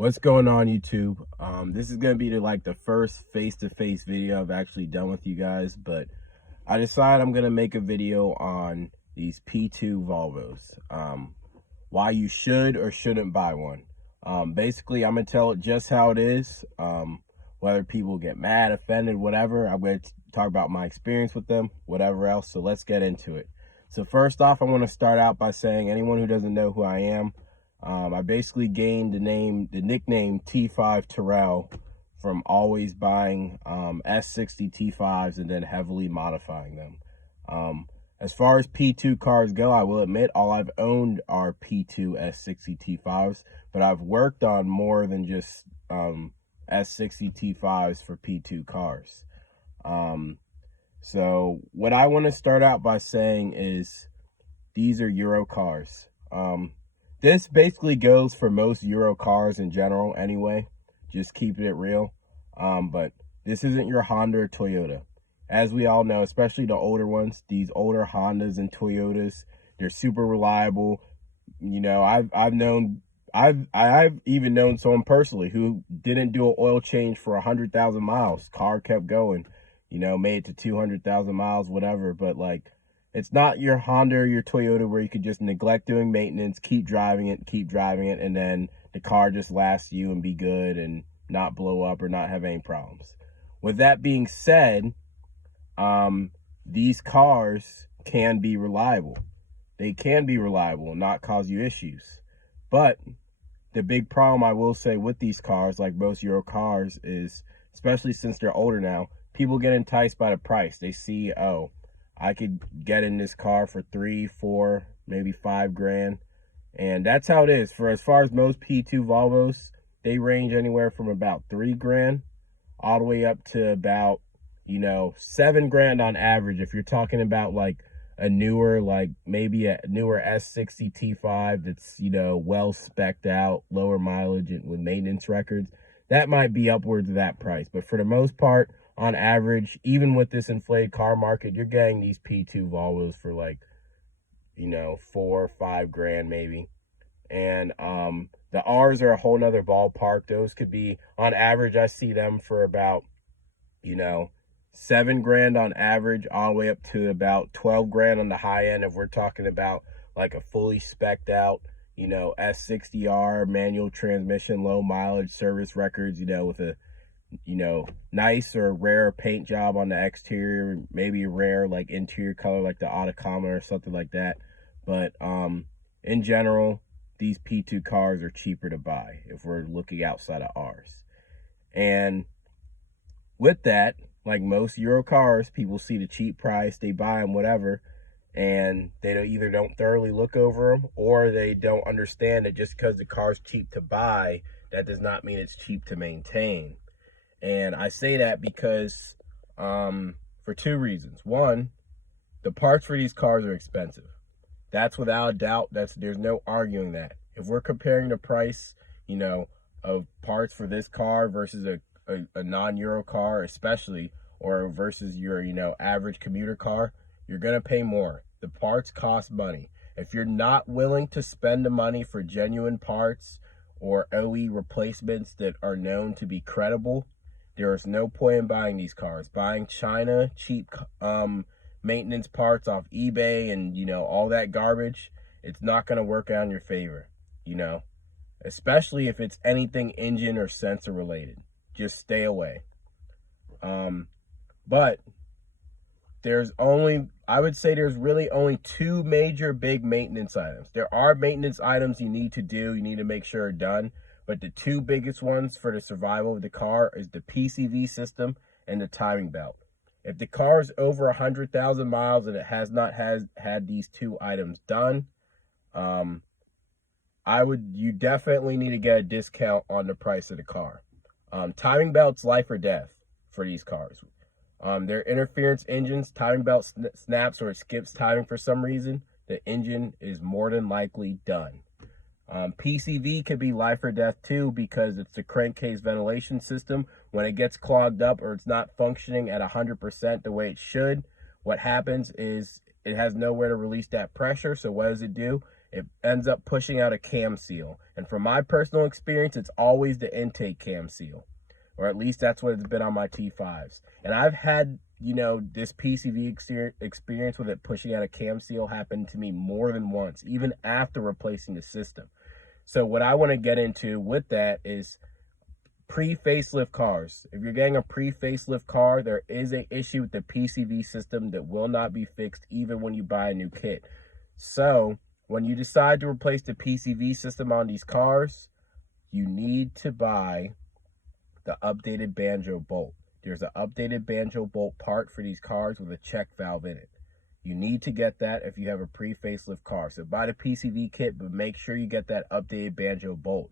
What's going on, YouTube? This is gonna be the first face-to-face video I've actually done with you guys, but I decided I'm gonna make a video on these P2 Volvos. Why you should or shouldn't buy one. Basically, I'm gonna tell it just how it is. Whether people get mad, offended, whatever. I'm gonna talk about my experience with them, whatever else. So let's get into it. So first off, I want to start out by saying anyone who doesn't know who I am. I basically gained the nickname T5 Terrell from always buying S60 T5s and then heavily modifying them. As far as P2 cars go, I will admit all I've owned are P2 S60 T5s, but I've worked on more than just S60 T5s for P2 cars. So what I want to start out by saying is these are Euro cars. This basically goes for most Euro cars in general anyway, just keeping it real. But this isn't your Honda or Toyota. As we all know, especially the older ones, these older Hondas and Toyotas, they're super reliable. You know, I've even known someone personally who didn't do an oil change for 100,000 miles. Car kept going, you know, made it to 200,000 miles, whatever. But like, it's not your Honda or your Toyota where you could just neglect doing maintenance, keep driving it, and then the car just lasts you and be good and not blow up or not have any problems. With that being said, these cars can be reliable. They can be reliable and not cause you issues. But the big problem I will say with these cars, like most Euro cars, is, especially since they're older now, people get enticed by the price. They see, oh, I could get in this car for 3, 4, maybe 5 grand. And that's how it is. For as far as most P2 Volvos, they range anywhere from about 3 grand all the way up to about, 7 grand on average. If you're talking about like a newer, like maybe a newer S60 T5 that's, well spec'd out, lower mileage and with maintenance records, that might be upwards of that price. But for the most part, on average, even with this inflated car market, you're getting these P2 Volvos for like, 4 or 5 grand maybe. And the R's are a whole nother ballpark. Those could be, on average, I see them for about, 7 grand on average, all the way up to about 12 grand on the high end if we're talking about like a fully spec'd out, S60R, manual transmission, low mileage, service records, with a nice or rare paint job on the exterior, maybe a rare like interior color like the Atacama or something like that. But in general, these P2 cars are cheaper to buy if we're looking outside of ours. And with that, like most Euro cars, people see the cheap price, they buy them, whatever, and they either don't thoroughly look over them, or they don't understand that just because the car's cheap to buy, that does not mean it's cheap to maintain. And I say that because for 2 reasons. One, the parts for these cars are expensive. That's without a doubt. There's no arguing that. If we're comparing the price, of parts for this car versus a non-Euro car, especially, or versus your, average commuter car, you're going to pay more. The parts cost money. If you're not willing to spend the money for genuine parts or OE replacements that are known to be credible, there is no point in buying these cars. Buying China cheap maintenance parts off eBay and, all that garbage, it's not going to work out in your favor, especially if it's anything engine or sensor related. Just stay away. But I would say there's really only 2 major big maintenance items. There are maintenance items you need to make sure are done. But the 2 biggest ones for the survival of the car is the PCV system and the timing belt. If the car is over 100,000 miles and it has not had these 2 items done, you definitely need to get a discount on the price of the car. Timing belt's life or death for these cars. They're interference engines. Timing belt snaps or it skips timing for some reason, the engine is more than likely done. PCV could be life or death too, because it's the crankcase ventilation system. When it gets clogged up or it's not functioning at 100% the way it should, what happens is it has nowhere to release that pressure. So what does it do? it ends up pushing out a cam seal. And from my personal experience, it's always the intake cam seal, or at least that's what it's been on my T5s. And I've had, this PCV experience with it pushing out a cam seal happen to me more than once, even after replacing the system. So what I want to get into with that is pre-facelift cars. If you're getting a pre-facelift car, there is an issue with the PCV system that will not be fixed even when you buy a new kit. So when you decide to replace the PCV system on these cars, you need to buy the updated banjo bolt. There's an updated banjo bolt part for these cars with a check valve in it. You need to get that if you have a pre-facelift car. So buy the PCV kit, but make sure you get that updated banjo bolt.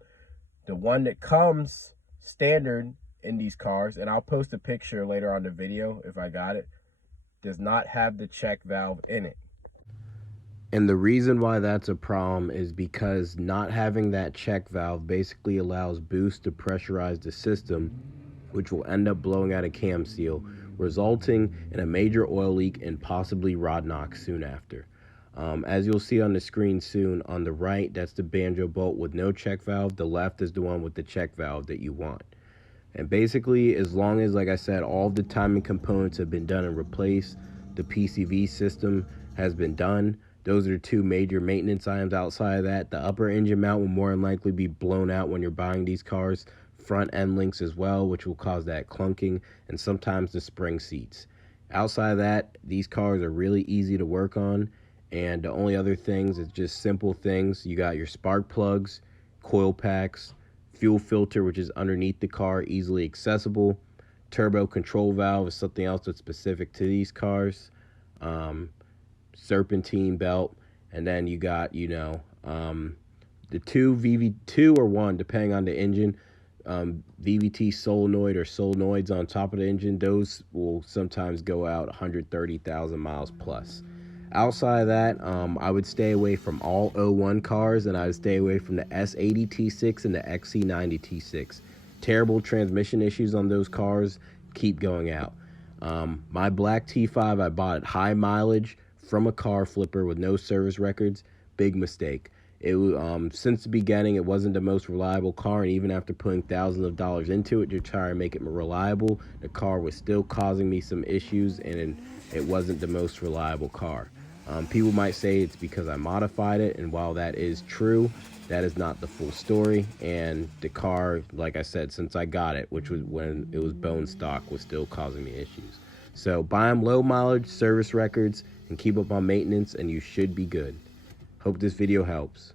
The one that comes standard in these cars, and I'll post a picture later on the video if I got it, does not have the check valve in it. And the reason why that's a problem is because not having that check valve basically allows boost to pressurize the system, which will end up blowing out a cam seal, resulting in a major oil leak and possibly rod knock soon after. As you'll see on the screen soon, on the right, that's the banjo bolt with no check valve. The left is the one with the check valve that you want. And basically, as long as, like I said, all of the timing components have been done and replaced, the PCV system has been done. Those are the two major maintenance items. Outside of that, the upper engine mount will more than likely be blown out when you're buying these cars. Front end links as well, which will cause that clunking, and sometimes the spring seats. Outside of that, these cars are really easy to work on. And the only other things is just simple things. You got your spark plugs, coil packs, fuel filter, which is underneath the car, easily accessible. Turbo control valve is something else that's specific to these cars. Serpentine belt, and then you got, the two VV2 or one, depending on the engine, VVT solenoid or solenoids on top of the engine. Those will sometimes go out 130,000 miles plus. Outside of that, I would stay away from all 01 cars, and I would stay away from the S80 T6 and the XC90 T6. Terrible transmission issues on those cars. Keep going out. My black T5, I bought it high mileage from a car flipper with no service records. Big mistake. It since the beginning, it wasn't the most reliable car, and even after putting thousands of dollars into it to try and make it more reliable, the car was still causing me some issues, and it wasn't the most reliable car. People might say it's because I modified it, and while that is true, that is not the full story. And the car, like I said, since I got it, which was when it was bone stock, was still causing me issues. So buy them low mileage, service records, and keep up on maintenance, and you should be good. Hope this video helps.